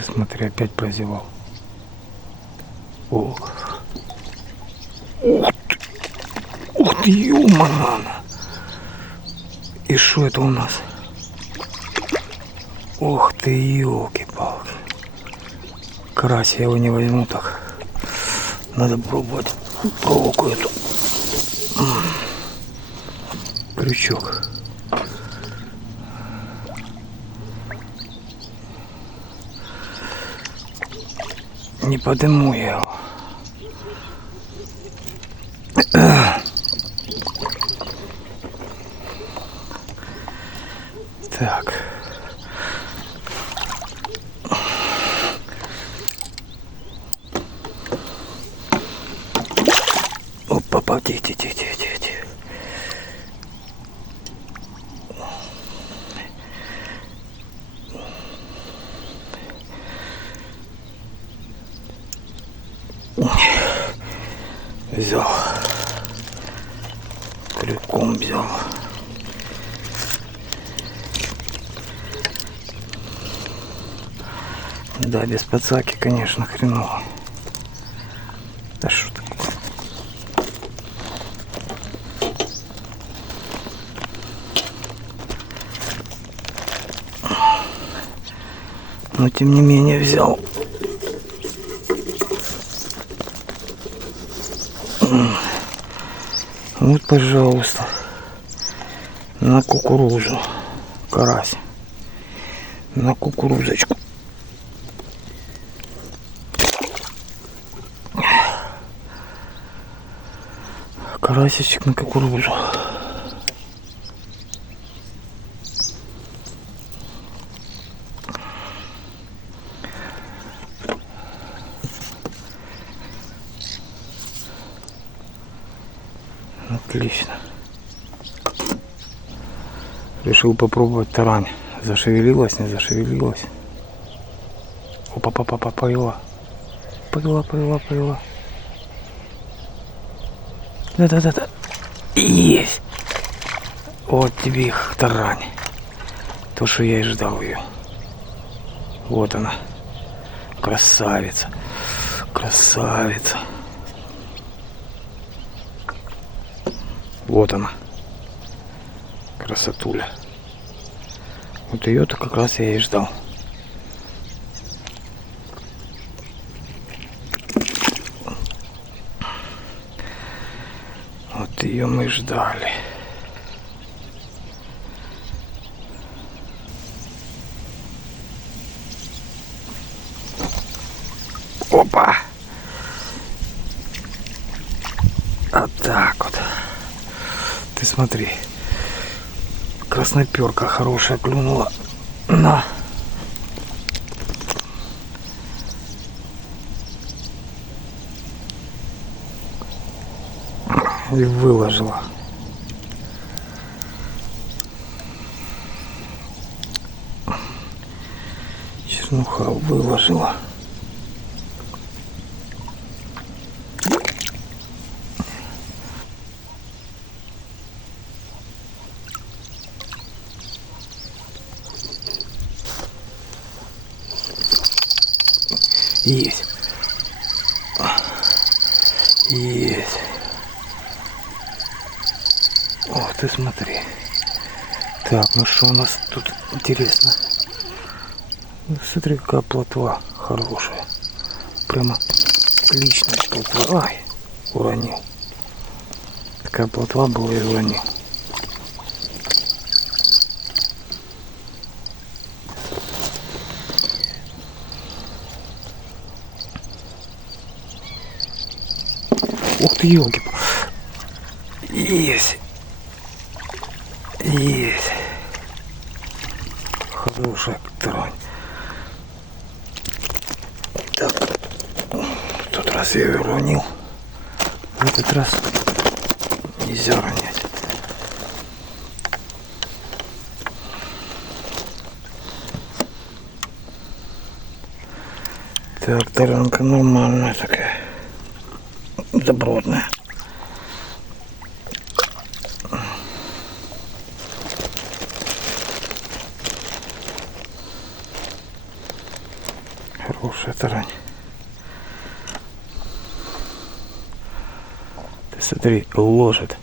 Ты смотри, опять прозевал. О. Ух ты! Ух ты, ё-манана! И что это у нас? Ух ты, ёлки-палки. Карась, я его не возьму так. Надо пробовать проволоку эту. Крючок. Не подыму я его. Так. Опа, тихо. Взял. Крюком взял. Да, без подсаки, конечно, хреново. Да что такое? Но тем не менее взял. Вот, пожалуйста, на кукурузу, карась, на кукурузочку. Карасичек на кукурузу. Отлично. Решил попробовать тарань. Зашевелилась, не зашевелилась. Опа, повела. Повела. Да. Есть. Вот тебе их тарань. То, что я и ждал ее. Вот она. Красавица. Вот она. Красотуля. Вот ее-то как раз я и ждал. Вот ее мы ждали. Опа! Вот так вот. Ты смотри. Красноперка хорошая клюнула. На. И выложила. Чернуха выложила. Есть. Ох, ты смотри. Так, ну что у нас тут интересно? Ну, смотри, какая плотва хорошая. Прямо отличная плотва. Ай, уронил. Такая плотва была и уронил. Ух ты, елки. Есть. Хорошая тарань. Так. В тот раз я ее уронил. В этот раз нельзя ронять. Так, таранка нормальная такая. Добротная. Хорошая тарань. Ты смотри, ложит.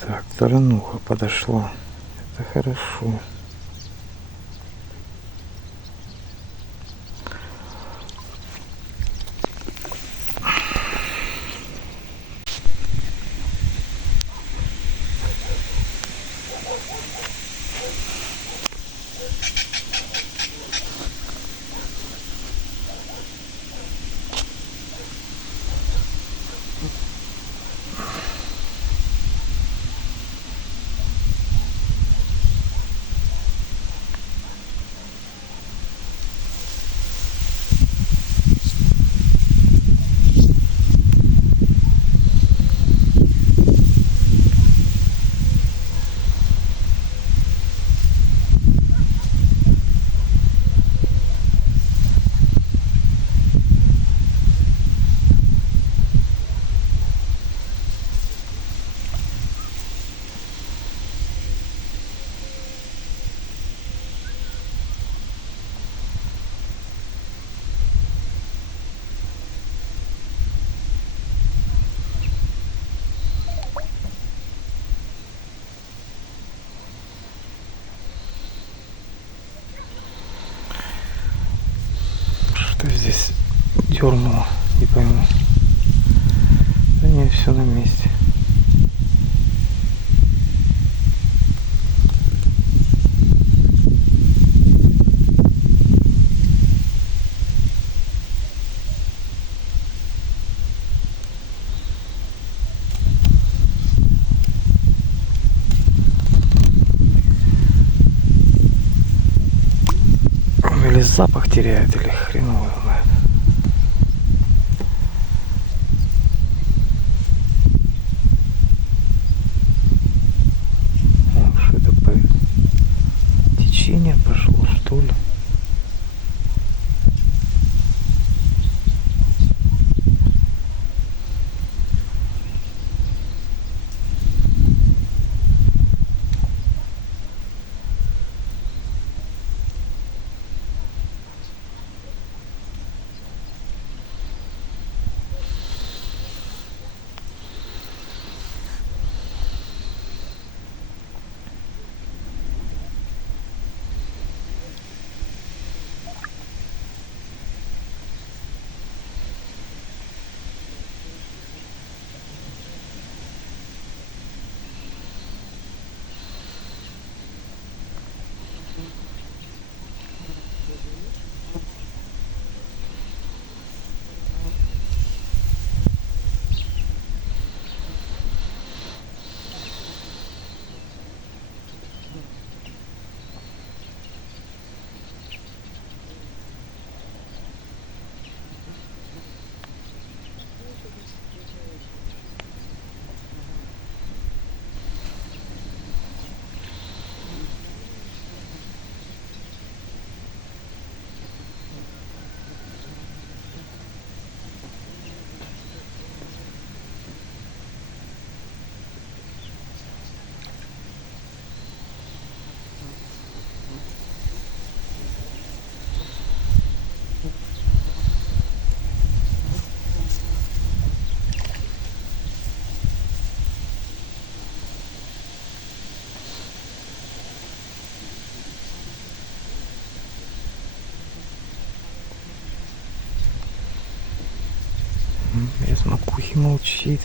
Так, тарануха подошла. Это хорошо. Что здесь дернуло, не пойму. Да нет, все на месте. Или запах теряет, или хреново знает. Что это по течение пошло, что ли? Без макухи молчит.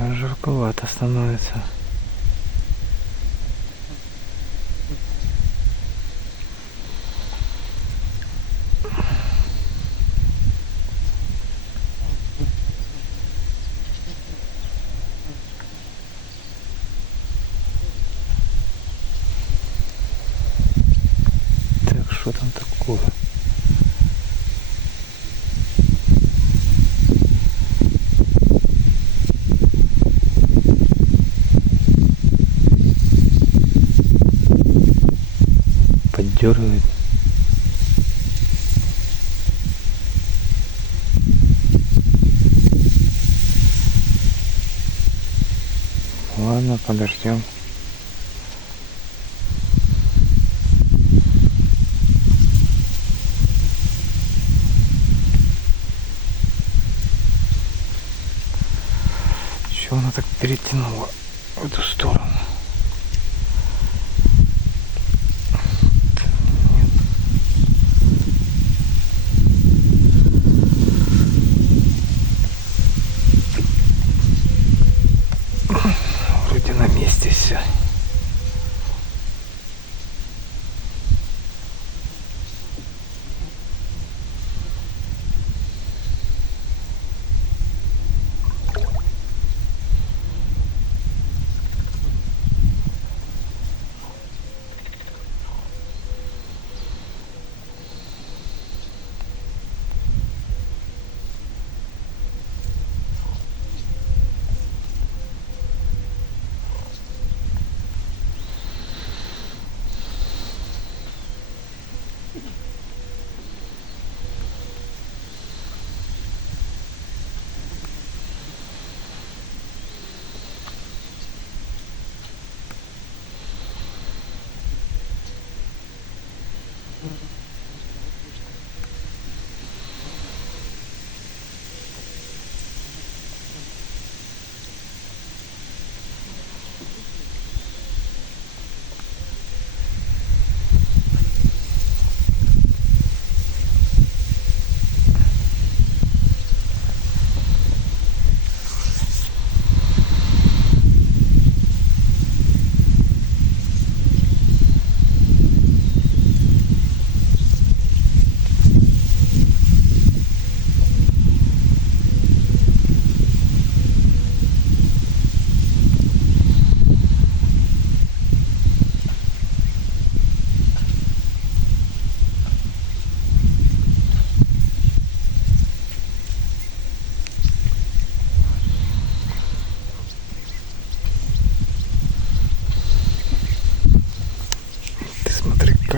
Жарковато становится. что там такое? Поддергивает. Ладно, подождем. Чего она так перетянула в эту сторону? Вроде на месте все.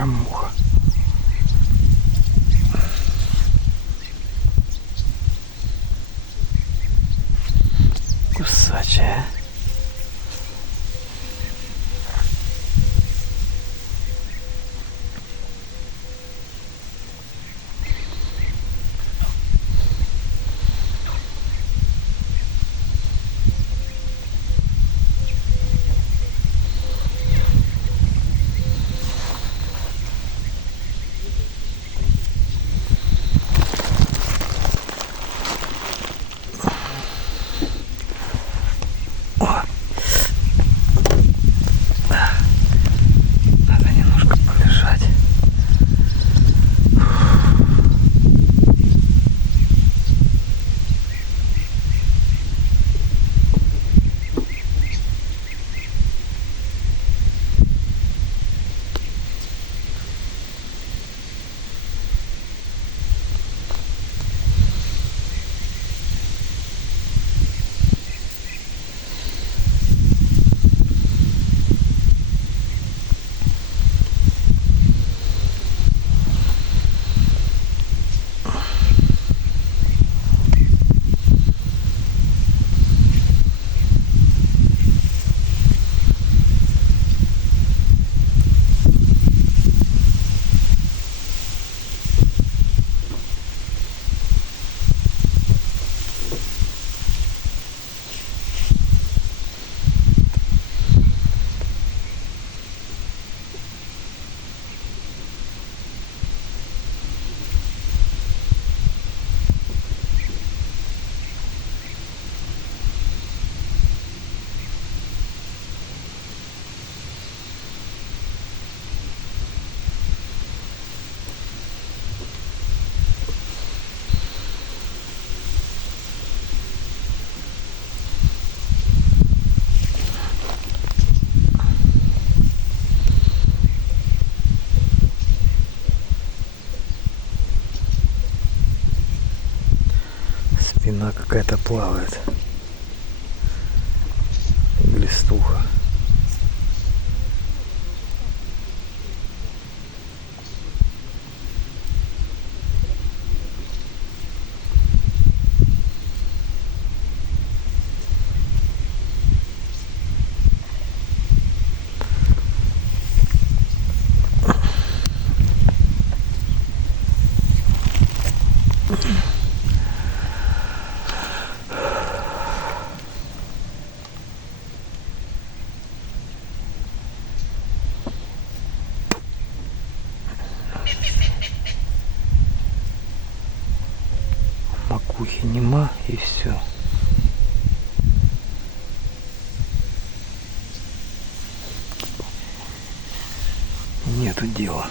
Муха. Кусачая. Она какая-то плавает. Глистуха. Макухи нема и все. Нету дела.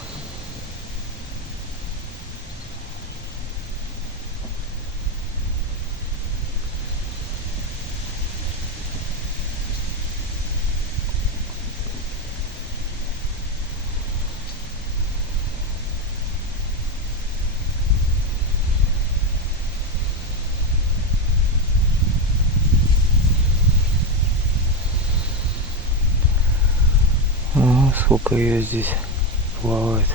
О, сколько ее здесь плавает.